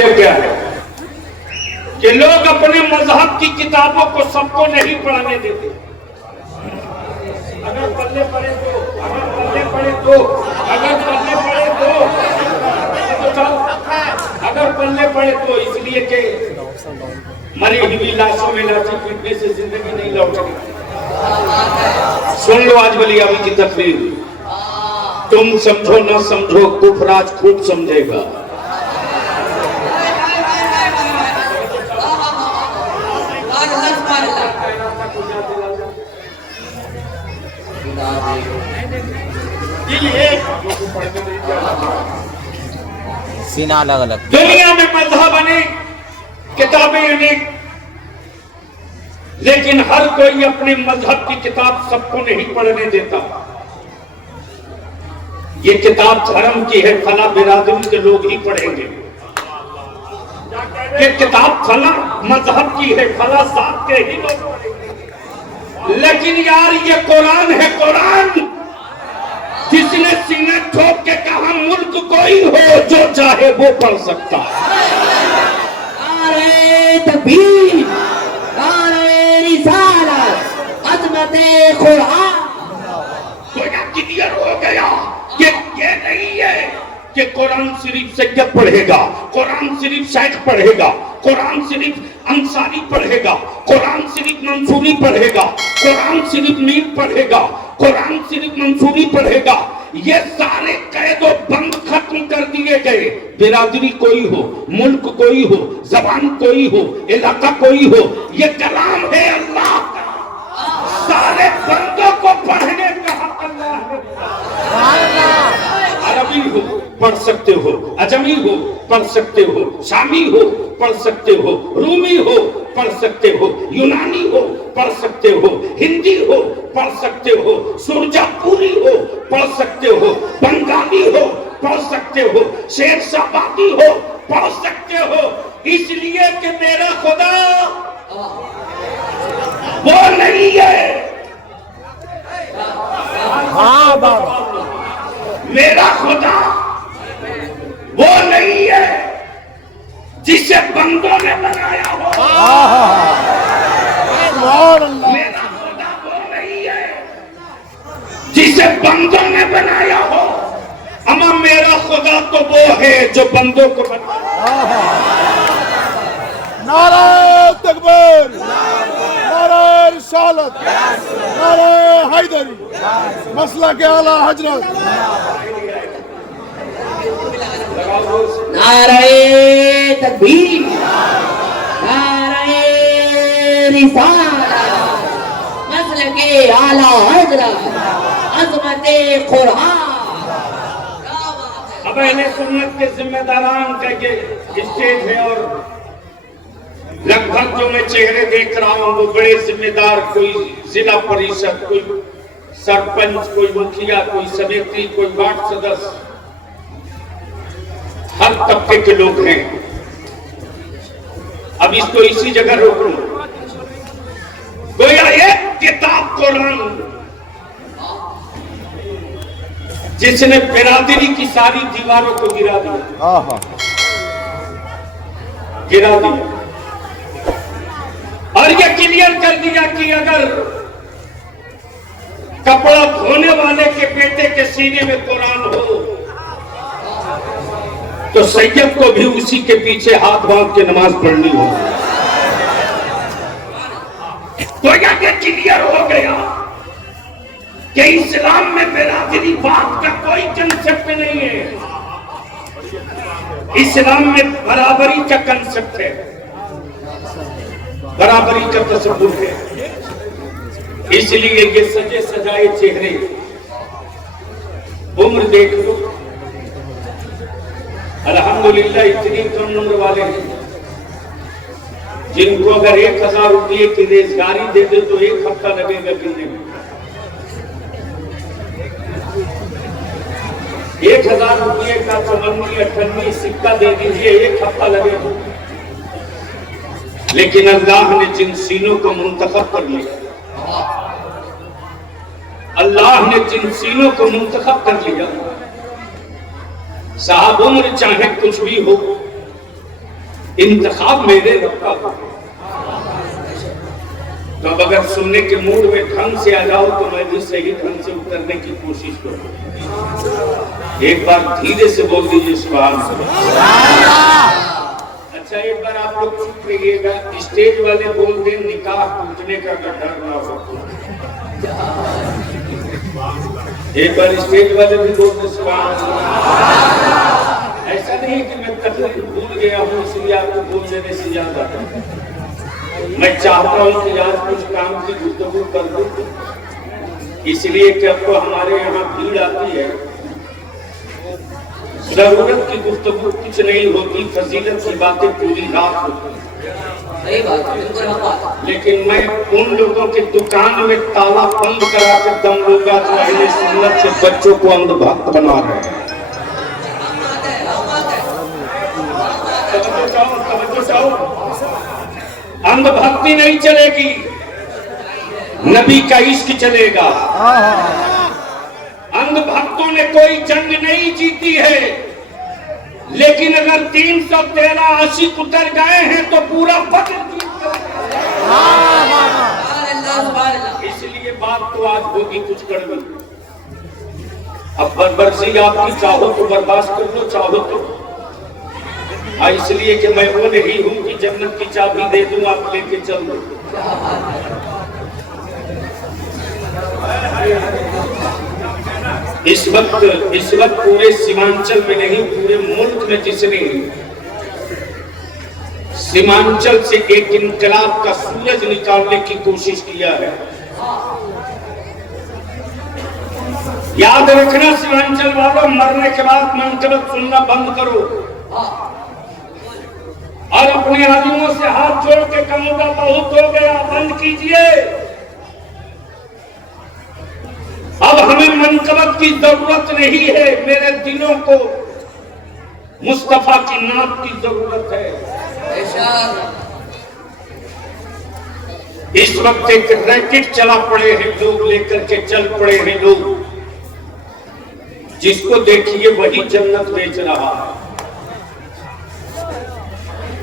मतलब क्या है कि लोग अपने मजहब की किताबों को सबको नहीं पढ़ने देते। अगर पढ़ने पड़े तो, अगर पढ़ने पड़े तो, अगर पढ़ने पड़े तो, अगर पढ़ने पड़े तो इसलिए कि मरी हुई लाशों में लाठी पीटने से जिंदगी नहीं लौटेगी। सुन लो आज वाली अभी की तकरीर, तुम समझो ना समझो, कुफराज खूब समझेगा। सीना अलग अलग, दुनिया में मजहब अनेक, किताबें अनेक, लेकिन हर कोई अपने मजहब की किताब सबको नहीं पढ़ने देता। ये किताब धर्म की है, फला बिरादरी के लोग ही पढ़ेंगे। ये किताब फला मजहब की है, फला साहब के ही लोग पढ़ेंगे। लेकिन यार ये कुरान है, कुरान जिसने सीने ठोक के कहा मुल्क कोई हो जो चाहे वो पढ़ सकता है। नारे तकबीर, नारे रिसालत, अज़मते कुरान। तो यह क्लियर हो गया कि ये नहीं है कि कुरान शरीफ सैयद पढ़ेगा, कुरान शरीफ शेख पढ़ेगा, कुरान शरीफ अंसारी पढ़ेगा, कुरान शरीफ मंसूरी पढ़ेगा, कुरान शरीफ मीर पढ़ेगा, कुरान शरीफ मंसूरी पढ़ेगा। ये सारे कैदो बंद खत्म कर दिए गए। बिरादरी कोई हो, मुल्क कोई हो, जबान कोई हो, इलाका कोई हो, ये कलाम है अल्लाह का। सारे बंदों को पढ़ने का हक अल्लाह ने। अरबी हो पढ़ सकते हो, अजमी हो पढ़ सकते हो, शामी हो पढ़ सकते हो, रूमी हो पढ़ सकते हो, यूनानी हो पढ़ सकते हो, हिंदी हो पढ़ सकते हो, सुरजापुरी हो पढ़ सकते हो, बंगाली हो पढ़ सकते हो, शेरशाबादी हो पढ़ सकते हो। इसलिए कि मेरा खुदा वो नहीं है। हाँ बाबा, मेरा खुदा वो नहीं है जिसे बंदों ने बनाया हो। मेरा खुदा वो नहीं है जिसे बंदों ने बनाया हो, अमा मेरा खुदा तो वो है जो बंदों को बनाया। नारे तकबीर, नारे रिसालत, नारे हैदरी, मसला के आला हजरत। नारे तकबीर, नारे रिसालत, मसले के आला हजरत, अज़मते कुरान। अब अहले सुन्नत के जिम्मेदारान का ये स्टेज है और लगभग जो मैं चेहरे देख रहा हूँ वो बड़े जिम्मेदार, कोई जिला परिषद, कोई सरपंच, कोई मुखिया, कोई समिति, कोई वार्ड सदस्य, हर तबके के लोग हैं। अब इसको इसी जगह रोक लो। गोया एक किताब कुरान जिसने बिरादरी की सारी दीवारों को गिरा दिया, गिरा दिया और ये क्लियर कर दिया कि अगर कपड़ा धोने वाले के बेटे के सीने में कुरान हो तो सैयद को भी उसी के पीछे हाथ बांध के नमाज पढ़नी हो। तो ये क्लियर हो गया कि इस्लाम में बिरादरी बात का कोई कंसेप्ट नहीं है। इस्लाम में बराबरी का कंसेप्ट है, बराबरी का तसव्वुर है। इसलिए ये सजे सजाए चेहरे, उम्र देख लो, अल्हम्दुलिल्लाह इतनी कम उम्र वाले हैं जिनको अगर 1000 रुपये की रेजगारी दे दे तो 1 हफ्ता लगेगा गिनने में। 1000 रुपये का 58 सिक्का दे दीजिए, 1 हफ्ता लगेगा। लेकिन अल्लाह ने जिन सीनों को मुंतखब कर लिया, अल्लाह ने जिन सीनों को मुंतखब कर लिया, साहब उम्र चाहे कुछ भी हो, इंतखाब मेरे रब का है। तो अब अगर सुनने के मूड में ढंग से आ जाओ तो मैं भी सही ढंग से उतरने की कोशिश करूँ। एक बार धीरे से बोल दीजिए सुभान अल्लाह। अच्छा एक बार आप लोग चुप रहिएगा, स्टेज वाले बोल दें निकाह टूटने का डर ना हो। एक बार स्टेज वाले भी बोल दें सुभान अल्लाह। ऐसा नहीं कि मैं तकलीफ भूल गया हूँ इसलिए आपको बोल देने से ज्यादा मैं चाहता हूँ कि आज कुछ काम की गुफ्तगू कर दूं, इसलिए कि अब तो हमारे यहाँ भीड़ आती है। जरूरत की गुफ्तगू कुछ नहीं होती, फजीलत की बातें पूरी रात होती। सही बात है, बिल्कुल हक बात। लेकिन मैं उन लोगों की दुकान में ताला बंद करा के दम लूंगा जो अहले सुन्नत से बच्चों को अंधभक्त बना रहे हैं। अंधभक्ति नहीं चलेगी, नबी का इश्क चलेगा। अंधभक्तों ने कोई जंग नहीं जीती है, लेकिन अगर 313 आशिक उतर गए हैं तो पूरा बदर जीत गए। इसलिए बात तो आज होगी कुछ कड़वी। अब बरबरसी आपकी, चाहो तो बर्दाश्त कर लो, चाहो तो इसलिए कि मैं वो नहीं हूं कि जन्नत की चाबी दे दूं आप लेके चल दो। इस वक्त पूरे सीमांचल में नहीं पूरे मुल्क में जिसने सीमांचल से एक इनकलाब का सूरज निकालने की कोशिश किया है, याद रखना सीमांचल वालों, मरने के बाद मनकबत सुनना बंद करो और अपने आदमियों से हाथ जोड़ के कमूंगा बहुत हो गया बंद कीजिए। अब हमें मनकबत की जरूरत नहीं है, मेरे दिलों को मुस्तफा की नात की जरूरत है। इस वक्त एक रैकेट चला पड़े हैं लोग, लेकर के चल पड़े हैं लोग, जिसको देखिए वही जन्नत बेच रहा है।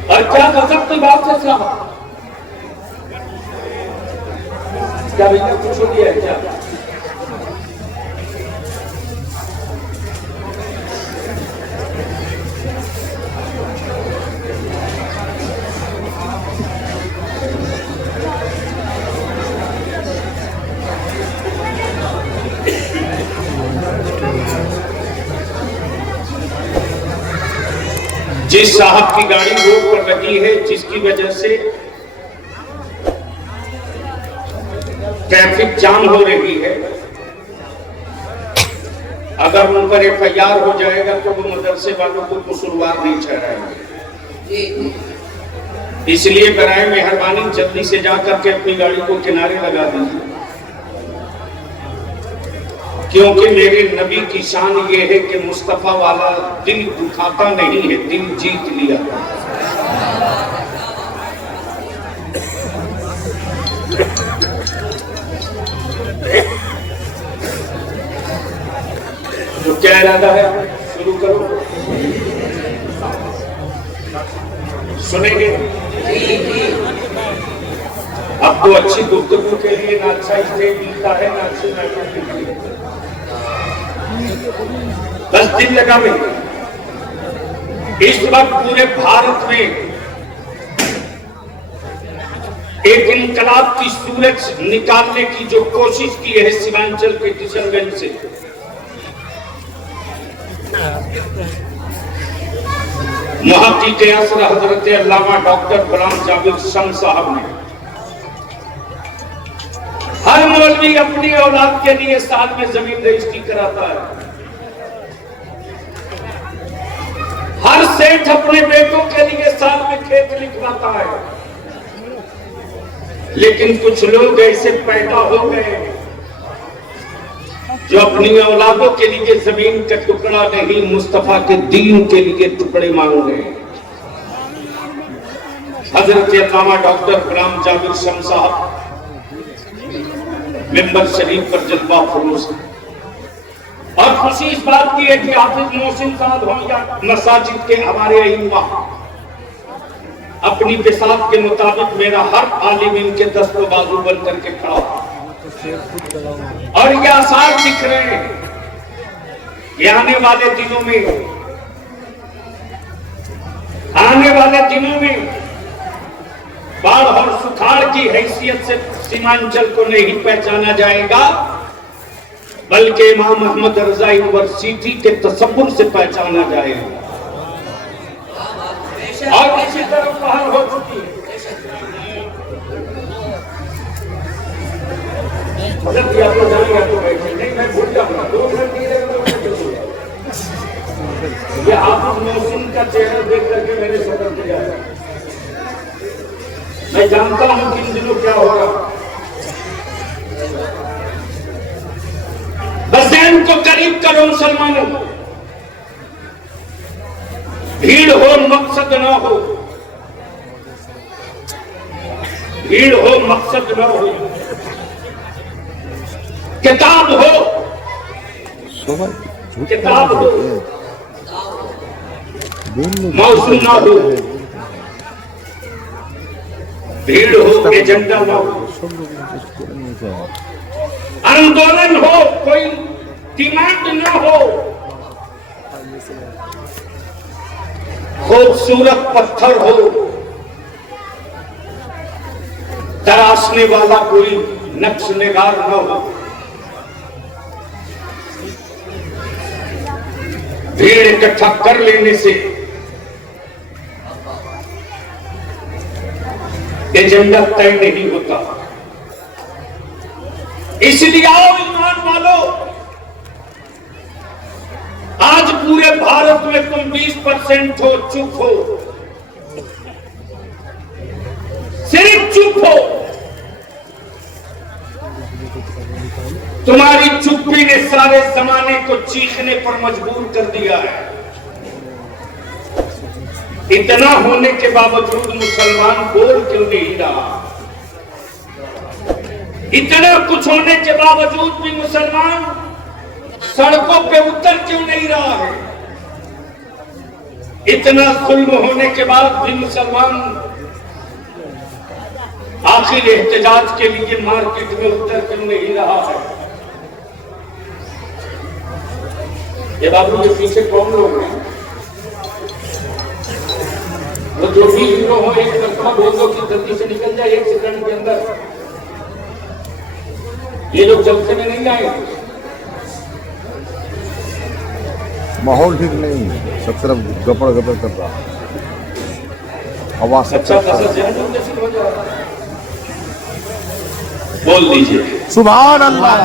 और क्या गजब की बात है साहब, क्या भैया कुछ हो गया है क्या? जिस साहब की गाड़ी रोड पर लगी है, जिसकी वजह से ट्रैफिक जाम हो रही है, अगर उन पर FIR हो जाएगा तो वो मदरसे वालों को कसूरवार नहीं ठहराएंगे। इसलिए बराए मेहरबानी जल्दी से जाकर के अपनी गाड़ी को किनारे लगा दीजिए, क्योंकि मेरे नबी की शान ये है कि मुस्तफा वाला दिल दुखाता नहीं है, दिल जीत लिया। तो क्या इरादा है, शुरू करो, सुनेंगे? अब तो अच्छी गुफ्तगू के लिए ना अच्छा स्टेज मिलता है ना अच्छी महफिल मिलती है, बस दिन लगा में। इस वक्त पूरे भारत में एक इनकलाब की सूरज निकालने की जो कोशिश की है सीमांचल के किशनगंज से, मुहक्किक़ असर हजरत अल्लामा डॉक्टर गुलाम जाबिर शम्स साहब ने, हर मौलवी अपनी औलाद के लिए साल में जमीन रजिस्ट्री कराता है, हर सेठ अपने बेटों के लिए साल में खेत लिखवाता है, लेकिन कुछ लोग ऐसे पैदा हो गए जो अपनी औलादों के लिए जमीन का टुकड़ा नहीं, मुस्तफा के दीन के लिए टुकड़े मांग रहे हैं। हजरत अल्लामा डॉक्टर गुलाम जाबिर शम्स साहब मिंबर शरीफ पर जज्बा फरोज, और खुशी इस बात की है कि हाफिज मोहसिन साहब हो या मसाजिद के हमारे इमाम, अपनी पेशाब के मुताबिक मेरा हर आलिम इनके दस्तो बाजू बन करके खड़ा, और ये आसार दिख रहे हैं कि आने वाले दिनों में बाढ़ और सुखाड़ की हैसियत से सीमांचल को नहीं पहचाना जाएगा, बल्कि इमाम अहमद रजा यूनिवर्सिटी के तसव्वुर से पहचाना जाएगा। और इसी तरफ बाहर हो चुकी है। या तो जाएगा तो बैठे नहीं, मैं भूल जाऊंगा 2 मिनट नहीं रहेगा। ये आप मौसम का चेहरा देख करके मेरे सदर में जाए, मैं जानता हूं कि इन दिनों क्या हो रहा। बस ध्यान को करीब करो मुसलमानों, भीड़ हो मकसद ना हो, भीड़ हो मकसद ना हो, किताब हो, किताब हो, मौजू ना हो, भीड़ हो, एजेंडा ना हो, आंदोलन हो, कोई डिमांड ना हो, खूबसूरत पत्थर हो, तराशने वाला कोई नक्श निगार न हो, भीड़ इकट्ठा कर लेने से एजेंडा तय नहीं होता। इसलिए आओ ईमान वालों, आज पूरे भारत में तुम 20% हो, चुप हो, सिर्फ चुप हो। तुम्हारी चुप्पी ने सारे जमाने को चीखने पर मजबूर कर दिया है। इतना होने के बावजूद मुसलमान बोल क्यों नहीं रहा? इतना कुछ होने के बावजूद भी मुसलमान सड़कों पे उतर क्यों नहीं रहा है? इतना जुल्म होने के बाद भी मुसलमान आखिर एहतजाज के लिए मार्केट में उतर क्यों नहीं रहा है? ये बाबू के पीछे कौन लोग हैं? वो जो भी हीरो हो, एक तरफा बोलो की धरती से निकल जाए 1 सेकंड के अंदर। ये लोग जलसे में नहीं आए। माहौल ठीक नहीं है, सब तरफ गपड़ गपड़ कर रहा है, हवा सब बोल दीजिए सुभान अल्लाह।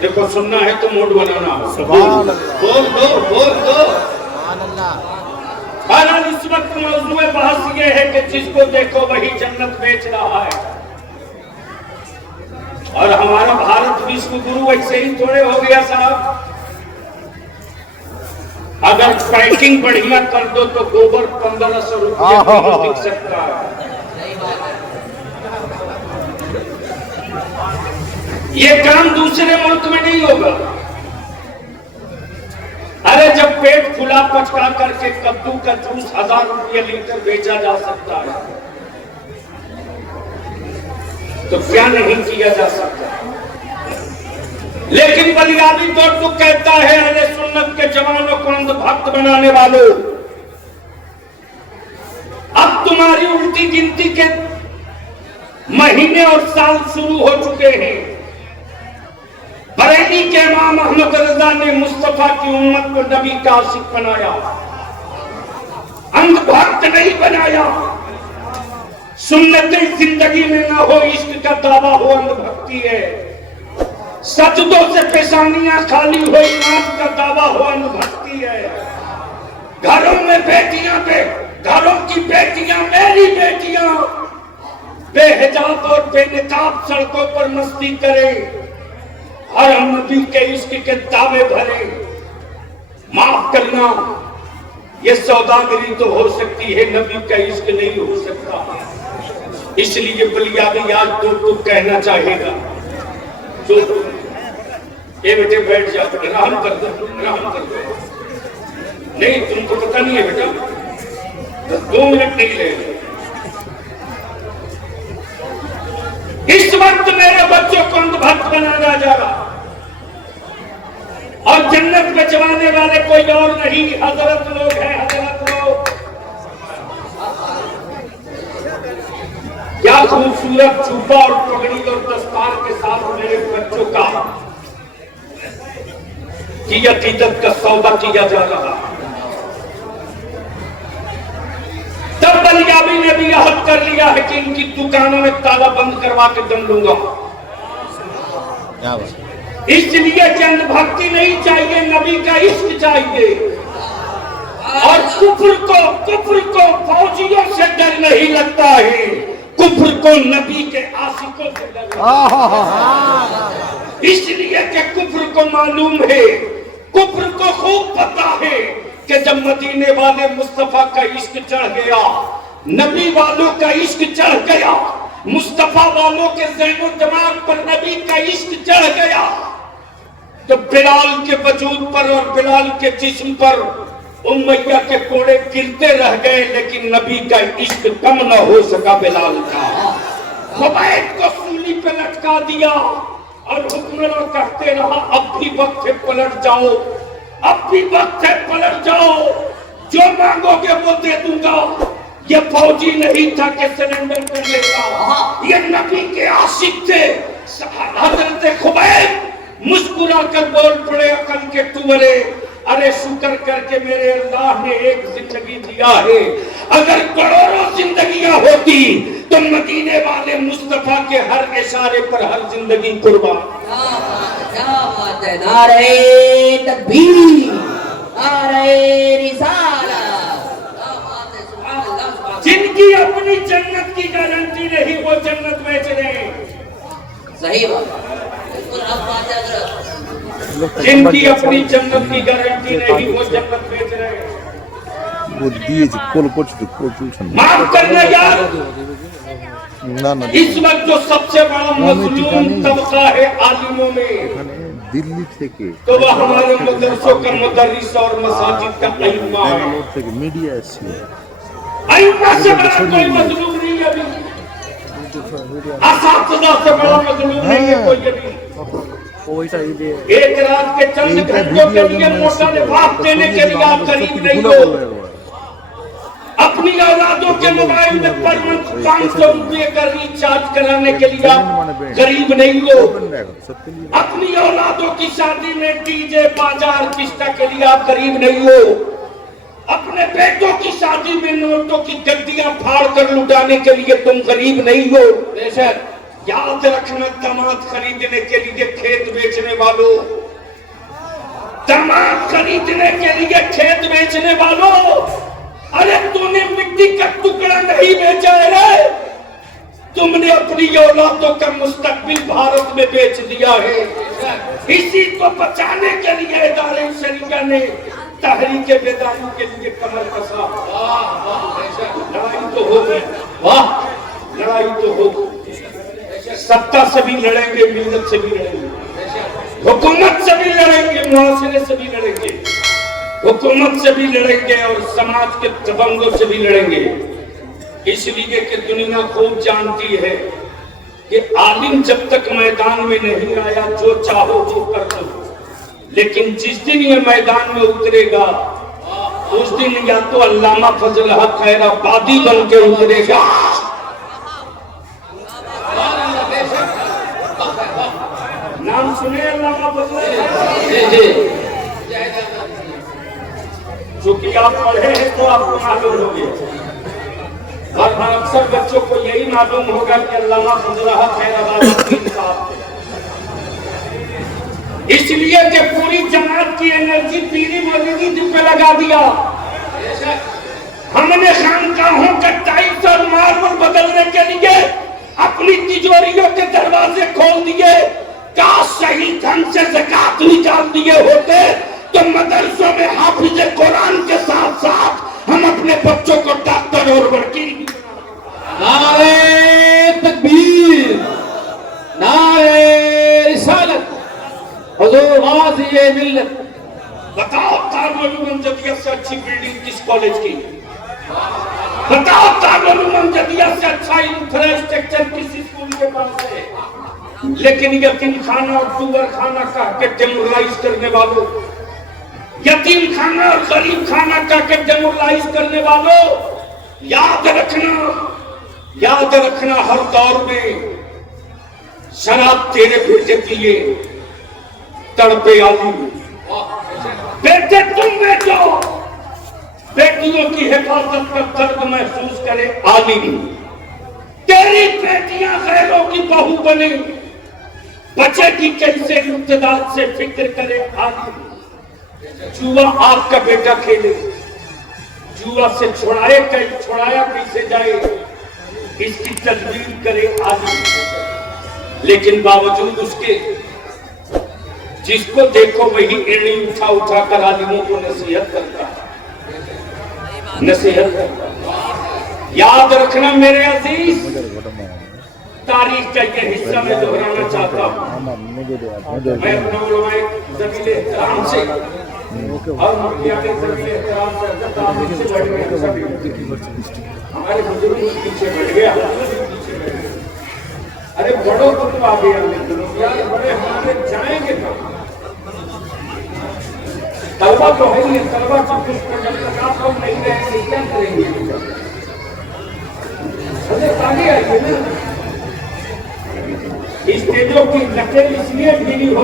देखो सुनना है तो मूड बनाना हो। सुभान अल्लाह। बोल दो। बहरहाल इस वक्त मौजूद बहस ये है कि जिसको देखो वही जन्नत बेच रहा है, और हमारा भारत विश्व गुरु ऐसे ही थोड़े हो गया साहब। अगर पैकिंग बढ़िया कर दो तो गोबर 1500 रुपये बिक सकता है। ये काम दूसरे मुल्क में नहीं होगा। अरे जब पेट खुला पचका करके कद्दू का जूस 1000 रुपये लीटर बेचा जा सकता है, तो क्या नहीं किया जा सकता? लेकिन बलियाबी तो कहता है अहले सुन्नत के जवानों को अंधभक्त बनाने वालों, अब तुम्हारी उल्टी गिनती के महीने और साल शुरू हो चुके हैं। बरेली के इमाम अहमद रजा ने मुस्तफा की उम्मत को नबी का आशिक बनाया, अंधभक्त नहीं बनाया। सुन्नत जिंदगी में ना हो, इश्क का दावा हो, अंधभक्ति है। सजदों से पेशानियां खाली हो, ईमान का दावा हो, अंधभक्ति है। घरों में बेटियां घरों की बेटियां, मेरी बेटियां बेहिजाब और बेनिकाब सड़कों पर मस्ती करें, हर नबी के इश्क के दावे भरे। माफ करना, ये सौदागरी तो हो सकती है, नबी का इश्क नहीं हो सकता। इसलिए बलियाबी आज तो कहना चाहेगा, तो ये बेटे बैठ जाओ, आराम कर दो। नहीं तुमको पता नहीं है बेटा, 2 मिनट नहीं लगेगा। इस वक्त मेरे बच्चों को अंधभक्त बनाया जा रहा और जन्नत में जमाने वाले कोई और नहीं, हजरत लोग हैं, हजरत लोग। क्या खूबसूरत छुपा और पगड़ी और दस्तार के साथ मेरे बच्चों का की अकीदत का सौदा किया जा रहा। तब बलियाबी ने भी अहद कर लिया है कि इनकी दुकानों में ताला बंद करवा के दम लूंगा। क्या बात। इसलिए चंद भक्ति नहीं चाहिए, नबी का इश्क चाहिए। और कुफ्र को फौजियों से डर नहीं लगता है, कुफ्र को नबी के आशिकों से डर लगता है। इसलिए कि कुफ्र को मालूम है, कुफ्र को खूब पता है कि जब मदीने वाले मुस्तफा का इश्क चढ़ गया, नबी वालों का इश्क चढ़ गया, मुस्तफा वालों के ज़हन दिमाग पर नबी का इश्क चढ़ गया, तो बिलाल के वजूद पर और बिलाल के जिस्म पर उम्मैया के कोड़े गिरते रह गए, लेकिन नबी का इश्क कम न हो सका बिलाल का। खुबैब को सूली पे लटका दिया और हुक्मरान कहते रहा, अब भी वक्त है पलट जाओ, अब भी वक्त है पलट जाओ, जो मांगोगे वो दे दूंगा। ये फौजी नहीं था कि सरेंडर कर लेगा, ये नबी के आशिक थे। हजरत खुबैब मुस्कुरा कर बोल पड़े अकल के टुवरे, अरे शुक्र करके मेरे अल्लाह ने एक जिंदगी दिया है, अगर करोड़ों जिंदगियां होती तो मदीने वाले मुस्तफा के हर इशारे पर हर जिंदगी कुर्बान। क्या बात है, नारे तकबीर, नारे रिसालत, क्या बात है, सुभान अल्लाह, सुभान अल्लाह। जिनकी अपनी जन्नत की गारंटी नहीं, वो जन्नत बेच रहे हैं। सही बात, बिल्कुल आप बात है हजरत। जिनकी अपनी जन्नत की गारंटी नहीं, वो जन्नत बेच रहे हैं। वो दिए कोल कुछ माफ करना यार, ना ना इस वक्त जो सबसे बड़ा मजलूम तबका है आलिमों में, दिल्ली থেকে तो वह हमारे मदरसों का मुदर्रिस और मसाजिद का अइम्मा है। बेंगलोर থেকে মিডিয়া এসেছিল। अइम्मा से बड़ा कोई मजलूम नहीं है अभी, असातिज़ा से बड़ा मजलूम नहीं है कोई अभी। एक रात के चंद घंटों के लिए मोटा लिबास देने के लिए आप गरीब नहीं हो। अपनी औलादों के मोबाइल में पर मंथ 500 रुपये का रिचार्ज कराने के लिए आप गरीब नहीं हो। अपनी औलादों की शादी में डीजे बाजा ऑर्केस्ट्रा के लिए आप गरीब नहीं हो। अपने बेटों की शादी में नोटों की गद्दियां फाड़ कर लुटाने के लिए तुम गरीब नहीं हो। बेशक याद रखना, दामाद खरीदने के लिए खेत बेचने वालों, दामाद खरीदने के लिए खेत बेचने वालों, अरे तूने मिट्टी का टुकड़ा नहीं बेचा है, तुमने अपनी औलादों का मुस्तकबिल भारत में बेच दिया है। इसी को बचाने के लिए इदारे शरीया ने तहरीके बेदारी के लिए कमर कसा। लड़ाई तो होगी, वाह लड़ाई तो होगी, सत्ता से भी लड़ेंगे, मिल्लत से भी लड़ेंगे, हुकूमत से भी लड़ेंगे, मुआशरे से भी लड़ेंगे, हुकूमत से भी लड़ेंगे और समाज के दबंगों से भी लड़ेंगे। इसलिए कि दुनिया खूब जानती है कि आलिम जब तक मैदान में नहीं आया जो चाहो वो कर दो, लेकिन जिस दिन ये मैदान में उतरेगा उस दिन या तो अल्लामा फजल हक खैराबादी बन के उतरेगा, नाम सुने अल्लामा फजल, चूंकि आप पढ़े हैं तो आपको मालूम होगी, और अक्सर बच्चों को यही मालूम होगा कि अल्लामा फजल हक खैराबादी साहब। इसलिए कि पूरी जमात की एनर्जी पीरी मौलवी पे लगा दिया। हमने खानकाहों का टाइल्स और मार्बल बदलने के लिए अपनी तिजोरियों के दरवाजे खोल दिए। काश सही ढंग से ज़कात निकाल दिए होते तो मदरसों में हाफिज कुरान के साथ साथ हम अपने बच्चों को डॉक्टर और वकील। नारे तकबीर, नारे रिसालत, हुजूर गाज़ी मिल्लत। बताओ दारुल उलूम जदिया से अच्छी बिल्डिंग किस कॉलेज की? बताओ दारुल उलूम जदिया से अच्छा इंफ्रास्ट्रक्चर किस स्कूल के पास है, लेकिन यतीम खाना और टूबर खाना कह के डेमोरलाइज करने वालों, यतीम खाना और गरीब खाना कह के डेमोरलाइज करने वालों, याद रखना हर दौर में शराब तेरे बेटे पिए तड़पे आली। बेटे तुम बेटो, बेटियों की हिफाजत का दर्द महसूस करे आली। तेरी बेटियां गैरों की बहू बने, बच्चे की कैसे इब्तिदाल से फिक्र करे आली। जुआ आपका बेटा खेले, जुआ से छुड़ाया कैसे जाए इसकी तदबीर करे आली। लेकिन बावजूद उसके जिसको देखो वही एड़ी उठा कर आलिमों को नसीहत करता है। याद रखना मेरे अजीज, तारीख का ये हिस्सा मैं दोहराना चाहता हूँ। मैं अपना उलमाए ज़मीन एहतराम से और मुफ्तियाँ के ज़मीन एहतराम से तारीख से बैठ गए, सभी हमारे बुजुर्ग पीछे बैठ गया। अरे बड़ों को तो आ गया यार, बड़े हमारे जाएंगे कब? तलबा तो है ही, तलबा की कुछ जब तक आप लोग नहीं रहेंगे क्या करेंगे? अरे आगे आइए ना, स्टेजों की नकल इसलिए ढीली हो